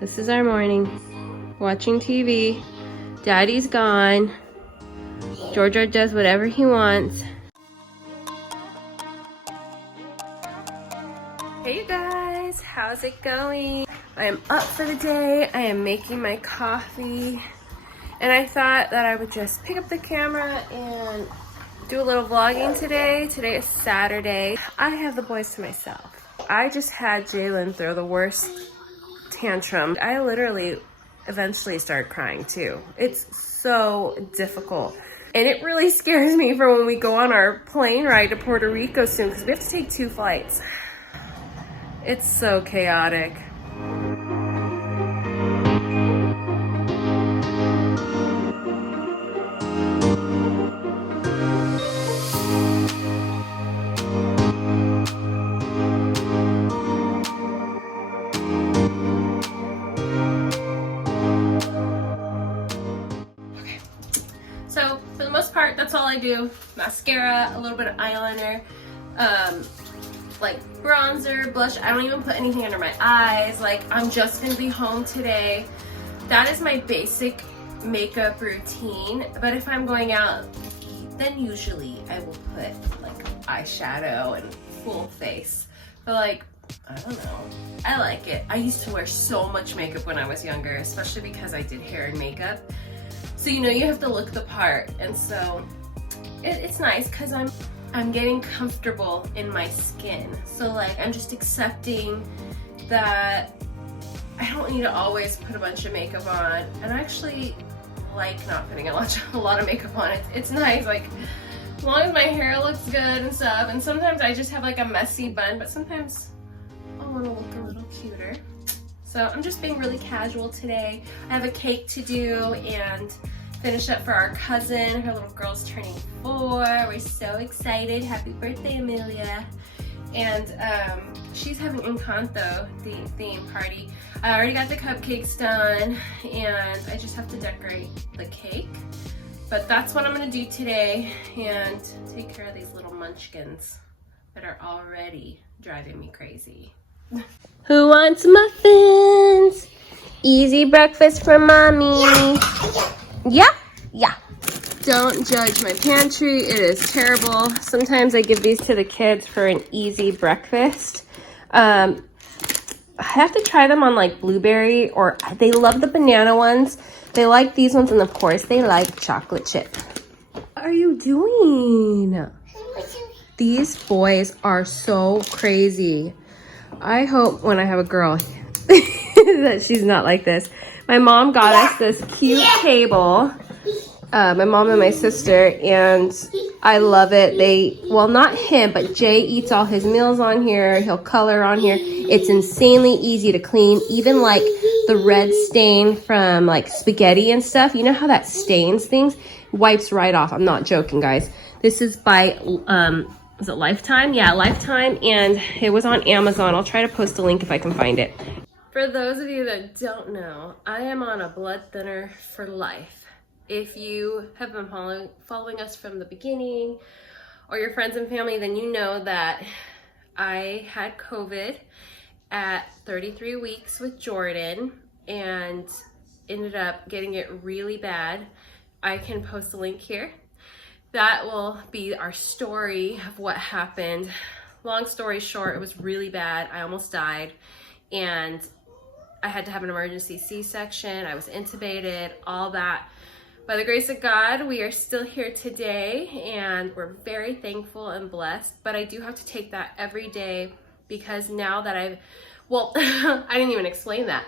This is our morning. Watching TV. Daddy's gone. Georgia does whatever he wants. Hey you guys, how's it going? I am up for the day. I am making my coffee. And I thought that I would just pick up the camera and do a little vlogging today. Today is Saturday. I have the boys to myself. I just had Jalen throw the worst tantrum. I literally eventually started crying too. It's so difficult. And it really scares me for when we go on our plane ride to Puerto Rico soon because we have to take 2 flights. It's so chaotic. So for the most part, that's all I do. Mascara, a little bit of eyeliner, like bronzer, blush. I don't even put anything under my eyes. Like, I'm just gonna be home today. That is my basic makeup routine. But if I'm going out, then usually I will put like eyeshadow and full face. But like, I don't know. I like it. I used to wear so much makeup when I was younger, especially because I did hair and makeup. So you know you have to look the part, and so it's nice because I'm getting comfortable in my skin. So like I'm just accepting that I don't need to always put a bunch of makeup on, and I actually like not putting a lot of makeup on. It's nice, like as long as my hair looks good and stuff. And sometimes I just have like a messy bun, but sometimes I want to look a little cuter. So I'm just being really casual today. I have a cake to do and finish up for our cousin. Her little girl's turning 4. We're so excited. Happy birthday, Amelia. And she's having encanto theme party. I already got the cupcakes done and I just have to decorate the cake. But that's what I'm gonna do today and take care of these little munchkins that are already driving me crazy. Who wants muffins? Easy breakfast for mommy. Yeah? Yeah. Don't judge my pantry. It is terrible. Sometimes I give these to the kids for an easy breakfast. I have to try them on like blueberry, or they love the banana ones. They like these ones, and of course they like chocolate chip. What are you doing? These boys are so crazy. I hope when I have a girl that she's not like this. My mom got us this cute table. My mom and my sister, and I love it. Well, not him, but Jay eats all his meals on here. He'll color on here. It's insanely easy to clean. Even like the red stain from like spaghetti and stuff. You know how that stains things? Wipes right off. I'm not joking, guys. This is by is it Lifetime? Yeah, Lifetime, and it was on Amazon. I'll try to post a link if I can find it. For those of you that don't know, I am on a blood thinner for life. If you have been following us from the beginning, or your friends and family, then you know that I had COVID at 33 weeks with Jordan and ended up getting it really bad. I can post a link here. That will be our story of what happened. Long story short, it was really bad. I almost died, and I had to have an emergency C-section. I was intubated, all that. By the grace of God, we are still here today, and we're very thankful and blessed. But I do have to take that every day because now that I didn't even explain that,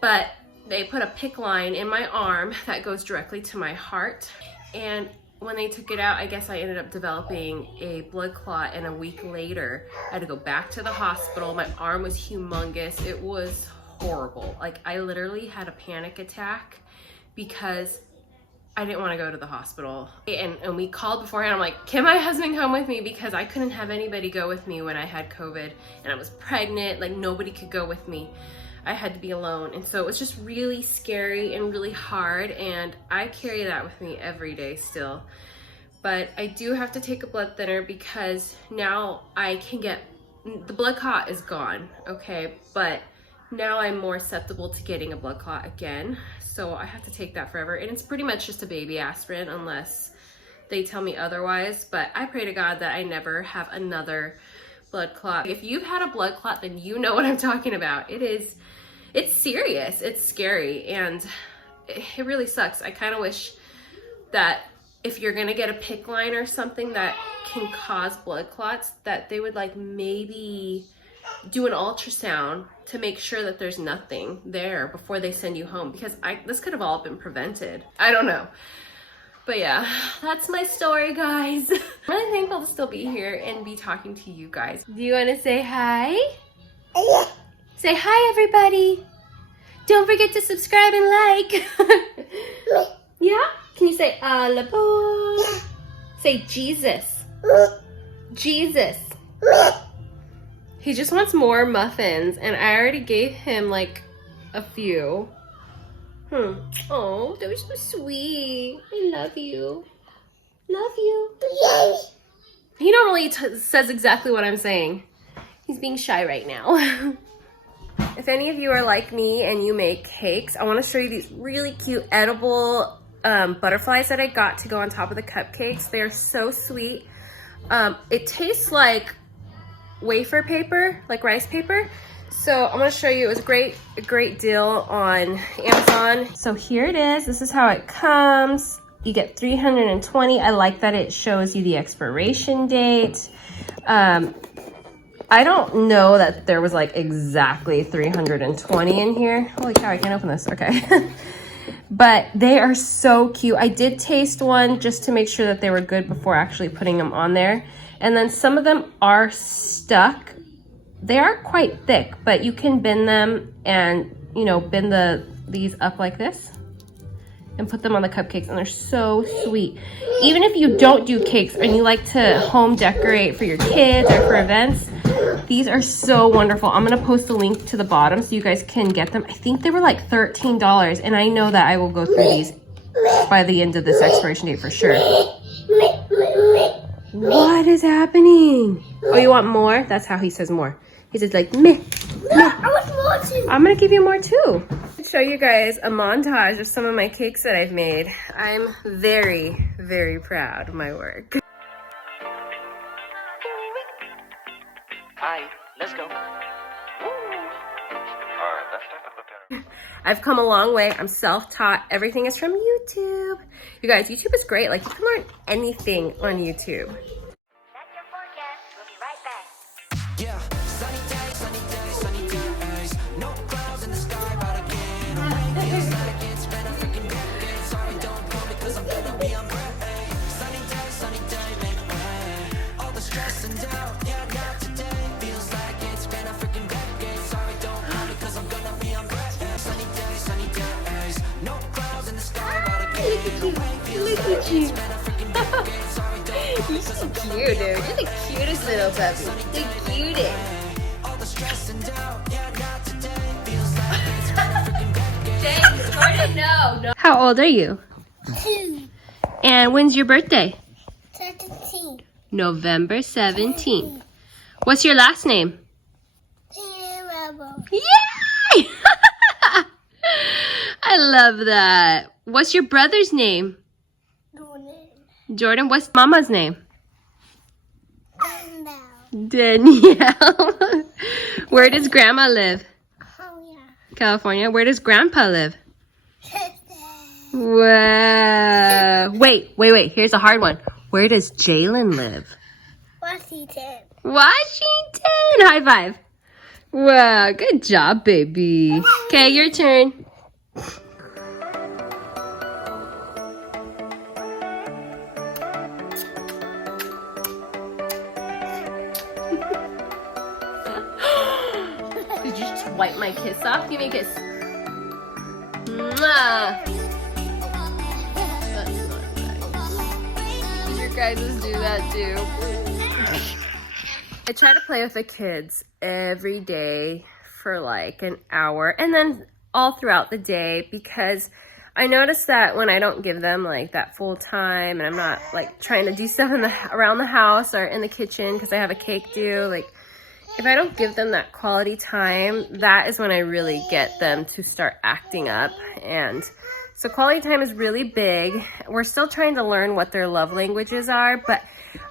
but they put a PICC line in my arm that goes directly to my heart. And when they took it out, I guess I ended up developing a blood clot, and a week later, I had to go back to the hospital. My arm was humongous. It was horrible. Like, I literally had a panic attack because I didn't want to go to the hospital. And we called beforehand. I'm like, can my husband come with me? Because I couldn't have anybody go with me when I had COVID and I was pregnant. Like, nobody could go with me. I had to be alone. And so it was just really scary and really hard. And I carry that with me every day still. But I do have to take a blood thinner because now I can get, the blood clot is gone, okay? But now I'm more susceptible to getting a blood clot again. So I have to take that forever. And it's pretty much just a baby aspirin unless they tell me otherwise. But I pray to God that I never have another blood clot. If you've had a blood clot, then you know what I'm talking about. It's serious, it's scary, and it really sucks. I kind of wish that if you're gonna get a PICC line or something that can cause blood clots, that they would like maybe do an ultrasound to make sure that there's nothing there before they send you home, because this could have all been prevented. I don't know. But yeah, that's my story, guys. I'm really thankful to still be here and be talking to you guys. Do you want to say hi? Say hi, everybody. Don't forget to subscribe and like. Yeah? Can you say alabo? Say Jesus. Jesus. He just wants more muffins, and I already gave him like a few. Oh, that was so sweet. I love you. Love you. He normally says exactly what I'm saying. He's being shy right now. If any of you are like me and you make cakes, I want to show you these really cute edible butterflies that I got to go on top of the cupcakes. They are so sweet. It tastes like wafer paper, like rice paper. So I'm gonna show you, it was a great deal on Amazon. So here it is, this is how it comes. You get 320. I like that it shows you the expiration date. I don't know that there was like exactly 320 in here. Holy cow, I can't open this, okay. But they are so cute. I did taste one just to make sure that they were good before actually putting them on there. And then some of them are stuck. They are quite thick, but you can bend them and, you know, bend these up like this and put them on the cupcakes, and they're so sweet. Even if you don't do cakes and you like to home decorate for your kids or for events, these are so wonderful. I'm gonna post a link to the bottom so you guys can get them. I think they were like $13, and I know that I will go through these by the end of this expiration date for sure. What is happening? Oh, you want more? That's how he says more. He says like, meh. I want more too. I'm gonna give you more too. I'll show you guys a montage of some of my cakes that I've made. I'm very, very proud of my work. Hi, let's go. I've come a long way. I'm self-taught. Everything is from YouTube. You guys, YouTube is great. Like, you can learn anything on YouTube. That's your forecast. We'll be right back. Yeah, sunny days, no clouds in the sky, but again, feels like it's been a freaking decade. Sorry, don't call me 'cause I'm gonna be on break. Sunny day, make way. All the stress and doubt, yeah, not today. Feels like it's been a freaking decade. Sorry, don't call me 'cause I'm gonna be on break. Sunny days, no clouds in the sky, but again, Look at you. You're so cute, dude. You're the cutest little puppy. The cutest. all the stress and doubt, yeah, not today. Feels like it's been a freaking decade. James, Jordan, no. How old are you? 2, And when's your birthday? 17, November 17th. What's your last name? terrible. Yay! I love that. What's your brother's name? Jordan. What's mama's name? Danielle. Where does grandma live? California. Where does grandpa live? Wow. Wait. Here's a hard one. Where does Jalen live? Washington. Washington. High five. Wow. Good job, baby. Okay, your turn. Did you just wipe my kiss off? Give me a kiss. Mwah. That's not nice. Did your guys do that too? I try to play with the kids every day for like an hour and then all throughout the day, because I notice that when I don't give them like that full time and I'm not like trying to do stuff around the house or in the kitchen because I have a cake due, like if I don't give them that quality time, that is when I really get them to start acting up. And so quality time is really big. We're still trying to learn what their love languages are, but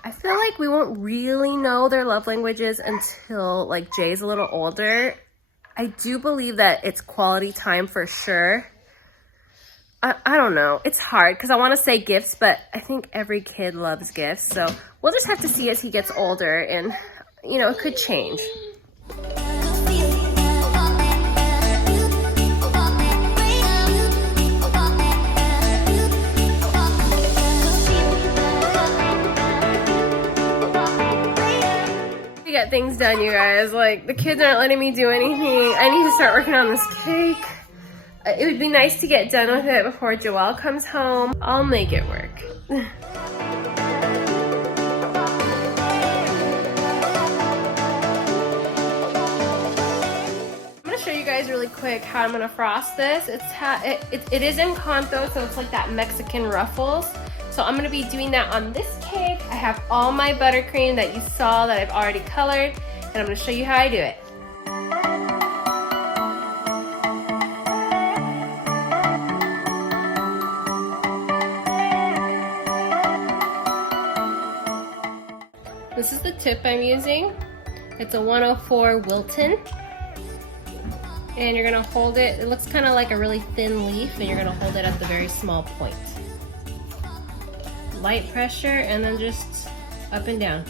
I feel like we won't really know their love languages until like Jay's a little older. I do believe that it's quality time for sure. I don't know. It's hard because I want to say gifts, but I think every kid loves gifts. So we'll just have to see as he gets older, and you know, it could change. We got things done, you guys. Like, the kids aren't letting me do anything. I need to start working on this cake. It would be nice to get done with it before Joelle comes home. I'll make it work. I'm gonna show you guys really quick how I'm gonna frost this. It is encanto, so it's like that Mexican ruffles. So I'm gonna be doing that on this cake. I have all my buttercream that you saw that I've already colored, and I'm gonna show you how I do it. This is the tip I'm using. It's a 104 Wilton. And you're gonna hold it, it looks kind of like a really thin leaf, and you're gonna hold it at the very small point. Light pressure, and then just up and down.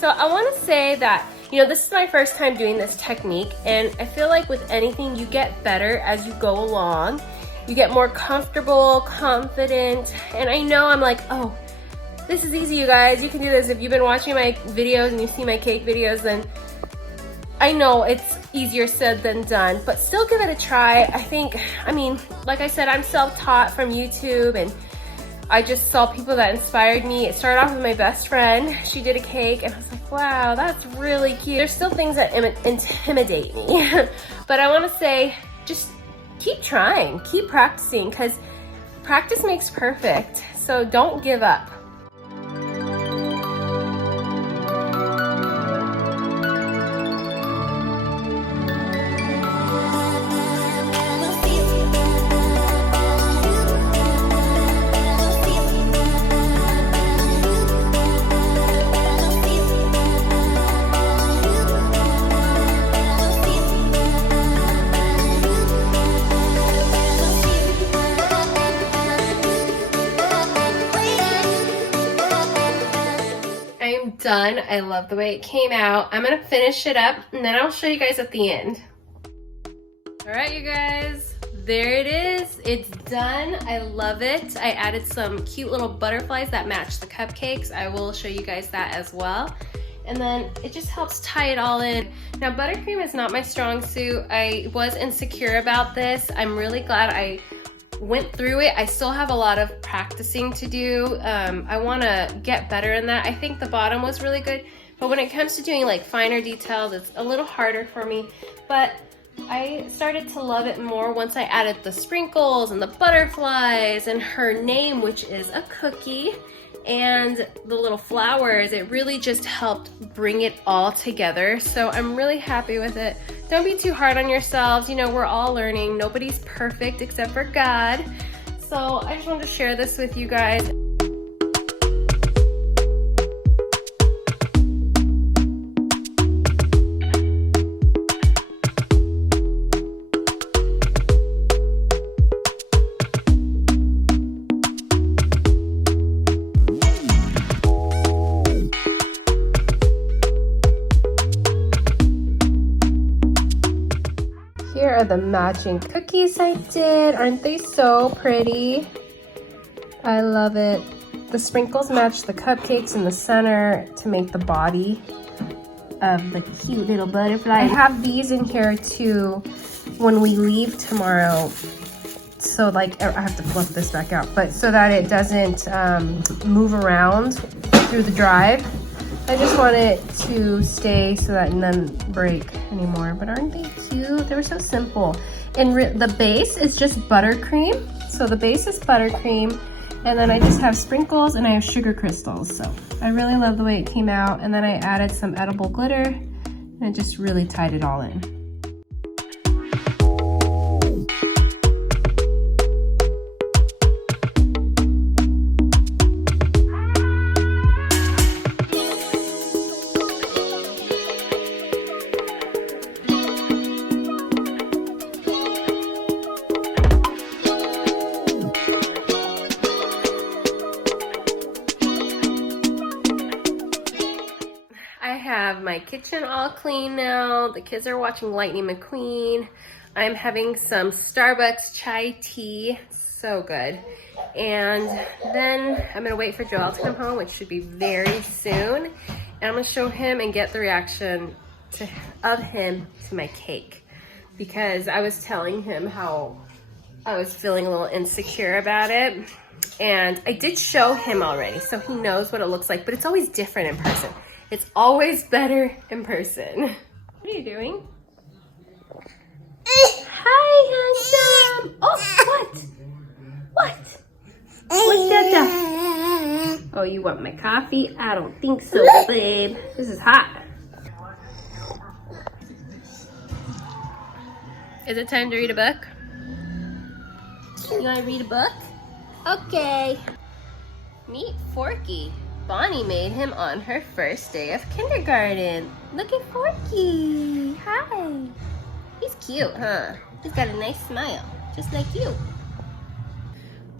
So I want to say that, you know, this is my first time doing this technique, and I feel like with anything you get better as you go along. You get more comfortable, confident, and I know I'm like, oh, this is easy, you guys. You can do this. If you've been watching my videos and you see my cake videos, then I know it's easier said than done, but still give it a try. I mean, like I said, I'm self-taught from YouTube, and I just saw people that inspired me. It started off with my best friend. She did a cake, and I was like, wow, that's really cute. There's still things that intimidate me, but I want to say, just keep trying, keep practicing, because practice makes perfect. So don't give up. Done. I love the way it came out. I'm gonna finish it up, and then I'll show you guys at the end. All right, you guys, there it is. It's done. I love it. I added some cute little butterflies that match the cupcakes. I will show you guys that as well. And then it just helps tie it all in. Now, buttercream is not my strong suit. I was insecure about this. I'm really glad I went through it. I still have a lot of practicing to do. I want to get better in that. I think the bottom was really good, but when it comes to doing like finer details, it's a little harder for me. But I started to love it more once I added the sprinkles and the butterflies and her name, which is a cookie, and the little flowers. It really just helped bring it all together. So I'm really happy with it. Don't be too hard on yourselves. You know, we're all learning. Nobody's perfect except for God. So I just wanted to share this with you guys. Here are the matching cookies I did. Aren't they so pretty? I love it. The sprinkles match the cupcakes in the center to make the body of the cute little butterfly. I have these in here too when we leave tomorrow. So like, I have to flip this back out, but so that it doesn't move around through the drive. I just want it to stay so that none break anymore. But aren't they cute? They were so simple. And the base is just buttercream. So the base is buttercream. And then I just have sprinkles and I have sugar crystals. So I really love the way it came out. And then I added some edible glitter and it just really tied it all in. I have my kitchen all clean now. The kids are watching Lightning McQueen. I'm having some Starbucks chai tea. So good. And then I'm gonna wait for Joel to come home, which should be very soon. And I'm gonna show him and get the reaction of him to my cake. Because I was telling him how I was feeling a little insecure about it. And I did show him already, so he knows what it looks like, but it's always different in person. It's always better in person. What are you doing? Hi, handsome. Oh, what? What? What's that? Oh, you want my coffee? I don't think so, babe. This is hot. Is it time to read a book? You want to read a book? Okay. Meet Forky. Bonnie made him on her first day of kindergarten. Look at Forky. Hi. He's cute, huh? He's got a nice smile, just like you.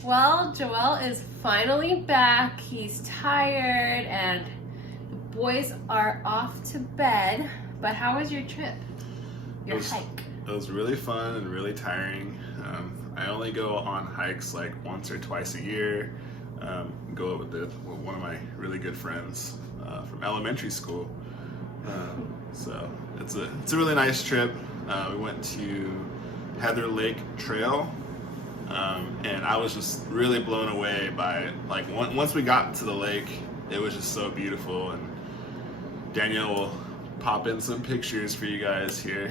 Well, Joel is finally back. He's tired and the boys are off to bed. But how was your trip? Your hike? It was really fun and really tiring. I only go on hikes like once or twice a year. Go with one of my really good friends from elementary school. So it's a really nice trip. We went to Heather Lake Trail, and I was just really blown away by it. Like once we got to the lake, it was just so beautiful. And Danielle will pop in some pictures for you guys here.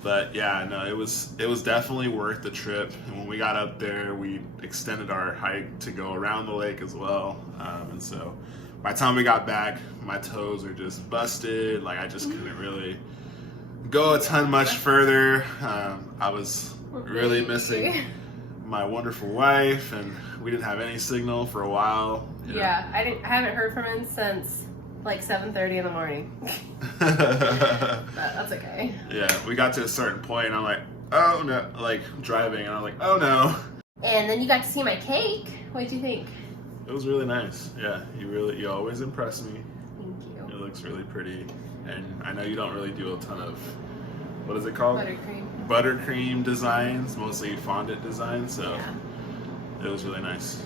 But yeah, no, it was definitely worth the trip. And when we got up there, we extended our hike to go around the lake as well. And so by the time we got back, my toes were just busted. Like I just couldn't really go a ton much further. I was really missing my wonderful wife, and we didn't have any signal for a while. Yeah, I haven't heard from him since like 7:30 in the morning. That's okay. Yeah, we got to a certain point and I'm like, oh no, like driving, and I'm like, oh no. And then you got to see my cake. What'd you think? It was really nice. Yeah, you always impress me. Thank you. It looks really pretty. And I know you don't really do a ton of, what is it called? Buttercream. Buttercream designs, mostly fondant designs, so Yeah. it was really nice.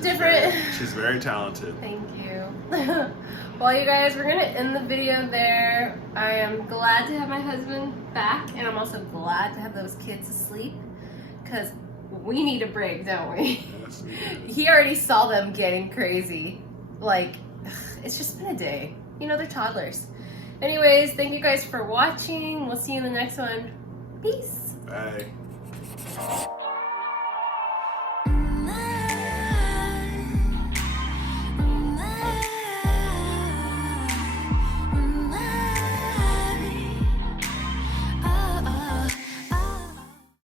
Different. She's very talented. Thank you. Well, you guys, we're gonna end the video there. I am glad to have my husband back, and I'm also glad to have those kids asleep, because we need a break, don't we? Yes, He already saw them getting crazy. Like, it's just been a day. You know, they're toddlers. Anyways, thank you guys for watching. We'll see you in the next one. Peace. Bye.